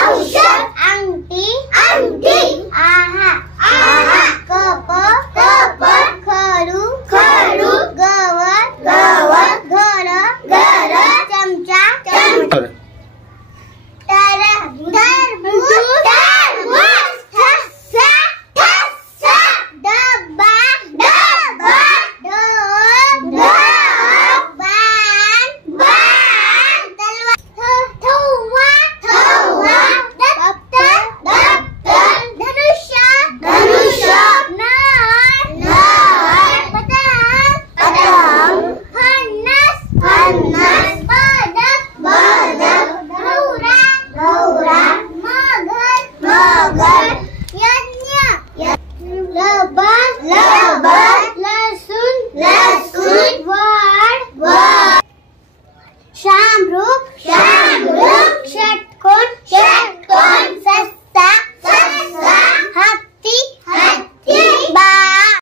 औषध अंगठी अंगठी आहा आहा कप कप खडू खडू गवत गवत घर घर चमचा चमचा तरबूज तरबूज ठसा ठसा डब्बा डब्बा ढोल ढोल बाण बाण तलवार थवा थवा दप्तर दप्तर धनुष्य धनुष्य नार नार पतंग पतंग फणस फणस पदक पदक गौरा गौरा मगर मगर यज्ञ लबन लबन